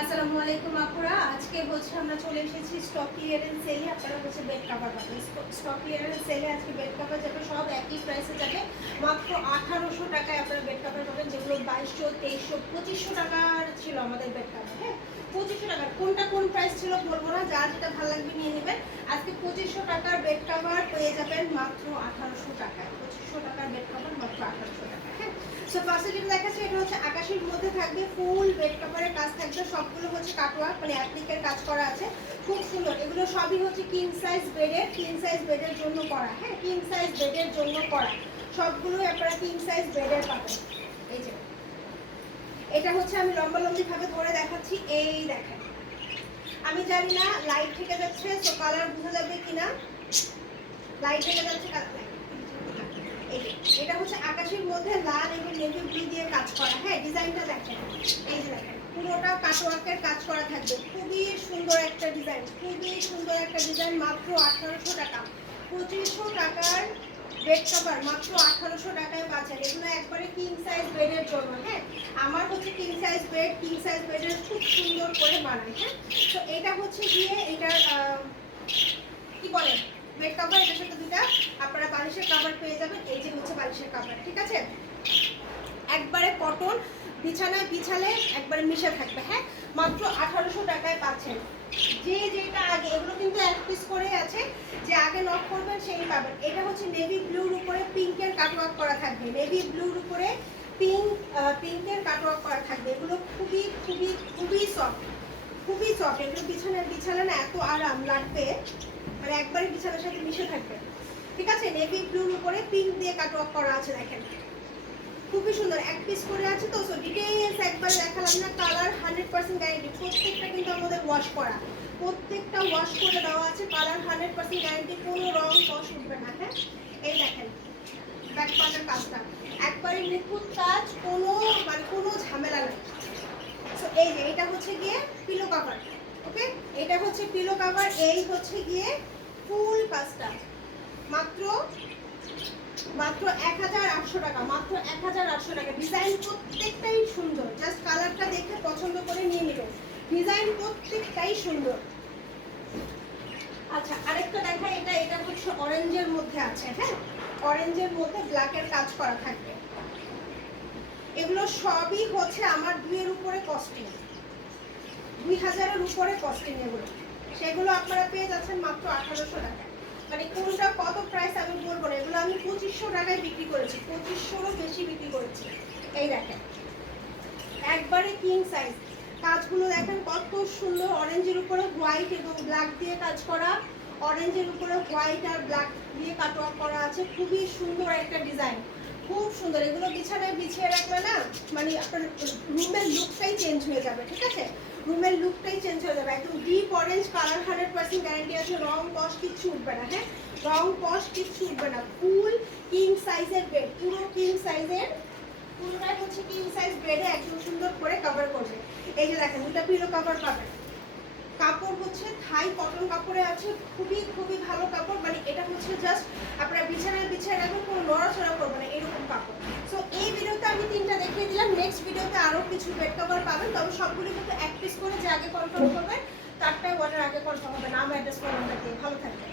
আসসালামু আলাইকুম আপুরা। আজকে হচ্ছে আমরা চলে এসেছি স্টক ক্লিয়ারেন্স সেলে আপনারা হচ্ছে বেড কাভার পাবেন। স্টক ক্লিয়ারেন্স সেলে আজকে বেড কাভার যাবে সব একই প্রাইসে যাবে। মাত্র আঠারোশো টাকায় আপনারা বেড কাভার পাবেন, যেগুলো বাইশশো, তেইশশো, পঁচিশশো টাকার ছিল আমাদের বেড কাভার হ্যাঁ? পঁচিশশো টাকার। কোনটা কোন প্রাইস ছিল বলব না যার যেটা ভালো লাগবে নিয়ে নেবেন। আজকে পঁচিশশো টাকার বেড কাভার পেয়ে যাবেন মাত্র আঠারোশো টাকায়। পঁচিশশো টাকার বেড কাভার মাত্র আঠারোশো টাকা হ্যাঁ? সো ফার্স্টে যেটা দেখাচ্ছে, এটা হচ্ছে মধ্যে থাকবে, ফুল বেড কাভারের কাজ থাকবে, সবগুলো হচ্ছে কাটওয়ার্ক মানে অ্যাপ্লিকের কাজ করা আছে। খুব সুন্দর, এগুলো সবই হচ্ছে কিং সাইজ বেডের কিং সাইজ বেডের জন্য করা হ্যাঁ কিং সাইজ বেডের জন্য করা। সবগুলো আপনারা কিং সাইজ বেডের পাবেন। এই যে, এটা হচ্ছে আমি লম্বা লম্বি ভাবে ধরে দেখাচ্ছি, এই দেখেন। আমি জানি না লাইট থেকে যাচ্ছে তো কালার বোঝা যাবে কিনা। লাইট থেকে যাচ্ছে কালার এটা হচ্ছে আকাশের মধ্যে লাল এবং নেভি ব্লু দিয়ে কাজ করা। হ্যাঁ ডিজাইনটা দেখেন। এই যে দেখেন, পুরোটা কাটওয়ার্কের কাজ করা থাকবে। খুবই সুন্দর একটা ডিজাইন, খুবই সুন্দর একটা ডিজাইন, মাত্র আঠারোশো টাকা। পঁচিশশো টাকার বেড কভার মাত্র আঠারোশো টাকায় পাচ্ছেন। এগুলো একবারে কিং সাইজ বেডের জন্য হ্যাঁ? আমার হচ্ছে king size bed king size বেডের খুব সুন্দর করে বানাই হ্যাঁ? তো এটা হচ্ছে গিয়ে এটার বেড কভার এটার সাথে দুটা। আপনারা বালিশের কভার পেয়ে যাবেন। এই যে হচ্ছে বালিশের কভার ঠিক আছে? একবারে কটন বিছানায় বিছালে একবারে মিশে থাকবে হ্যাঁ? মাত্র আঠারোশো টাকায় পাচ্ছেন। যে যেটা আগে, এগুলো কিন্তু এক পিস করে আছে। যে আগে নক করবেন, সেই পাবেন। এটা হচ্ছে নেভি ব্লুর উপরে পিঙ্কের কাটওয়ার্ক করা থাকবে। নেভি ব্লুর উপরে পিঙ্ক পিঙ্কের কাটওয়ার্ক করা থাকবে। এগুলো খুবই খুবই খুবই সফট খুবই সফট এগুলো বিছানায় বিছানা না এত আরাম লাগবে। মানে একবারে বিছানার সাথে মিশে থাকবে। ঠিক আছে? নেভি ব্লুর উপরে পিঙ্ক দিয়ে কাট কাটওয়ার্ক করা আছে দেখেন। খুবই সুন্দর। এক পিস করে আছে তো সো ডিটেইলস একবার দেখালাম না। কালার হান্ড্রেড পার্সেন্ট গ্যারেন্টি প্রত্যেকটা কিন্তু আমাদের ওয়াশ করা। প্রত্যেকটা ওয়াশ করে দেওয়া আছে। কালার হান্ড্রেড পার্সেন্ট গ্যারেন্টি কোনো রং কষ উঠবে না হ্যাঁ? এই দেখেন ব্যাক পার্টের কাজটা। একবারে নিখুঁত কাজ, কোনো মানে কোনো ঝামেলা নেই। সো এই যে, এটা হচ্ছে গিয়ে পিলো কাভার ওকে এটা হচ্ছে পিলো কাভার এই হচ্ছে গিয়ে ফুল কাজটা মাত্র মাত্র এক হাজার আটশো টাকা, মাত্র এক হাজার আটশো টাকা। ডিজাইন প্রত্যেকটাই সুন্দর। জাস্ট কালারটা দেখে পছন্দ করে নিয়ে নেবেন ডিজাইন প্রত্যেকটাই সুন্দর। আচ্ছা আরেকটা দেখা এটা এটা হচ্ছে অরেঞ্জের মধ্যে আছে হ্যাঁ? অরেঞ্জের মধ্যে ব্ল্যাকের কাজ করা থাকবে। এগুলো সবই হচ্ছে আমার দুইয়ের উপরে কস্টিং দুই হাজারের উপরে কস্টিং এগুলো সেগুলো আপনারা পেয়ে যাচ্ছেন মাত্র আঠারোশো টাকা মানে কোনটা, কত প্রাইস আমি বলব না, এগুলো আমি পঁচিশশো টাকায় বিক্রি করেছি, পঁচিশশোরও বেশি বিক্রি করেছি। এই দেখেন, একবারে কিং সাইজ কাজগুলো দেখেন, কত সুন্দর অরেঞ্জের উপরে হোয়াইট এবং ব্ল্যাক দিয়ে কাজ করা। অরেঞ্জের উপরে হোয়াইট আর ব্ল্যাক দিয়ে কাটওয়ার্ক করা আছে। খুবই সুন্দর একটা ডিজাইন খুব সুন্দর। এগুলো বিছানায় বিছিয়ে রাখলে না মানে আপনার রুমের লুকটাই চেঞ্জ হয়ে যাবে, ঠিক আছে? রুমের লুকটাই চেঞ্জ হয়ে যাবে। একদম deep orange colour hundred percent guarantee আছে, রং কস কিচ্ছু উঠবে না হ্যাঁ? রং কস কিচ্ছু উঠবে না। ফুল কিং সাইজের বেড পুরো কিং সাইজের পুরোটাই হচ্ছে কিং সাইজ বেডে একদম সুন্দর করে কভার করবে। এই যে দেখেন, দুটা পিলো কভার পাবেন। কাপড় হচ্ছে থাই, কটন কাপড়ে আছে, খুবই খুবই ভালো কাপড়। মানে এটা হচ্ছে জাস্ট আপনারা বিছানায় বিছায় রাখবেন, কোনো নড়াচড়া করব না, এরকম কাপড়। সো এই ভিডিওতে আমি তিনটা দেখিয়ে দিলাম। নেক্সট ভিডিওতে আরও কিছু বেড কভার পাবেন। তবে সবগুলি কিন্তু এক পিস করে যে আগে কনফার্ম করবেন, তারটাই ওয়ার্ডার আগে কনফার্ম হবে। নাম অ্যাড্রেস ফোন ভালো থাকবেন।